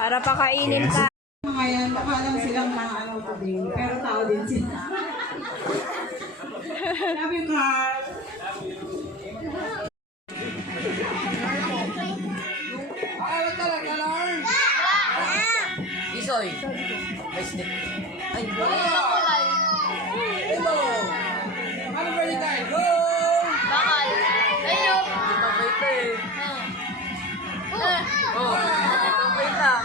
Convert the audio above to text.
Para pakainin ka. Mga yan, baka lang silang mga ano ko din. Pero tao din sila. Love you, Carl. Isoy. May stick. Ay, go! Hello! Happy birthday! Go! Bakal. Ayun. Ito, baby. Oh.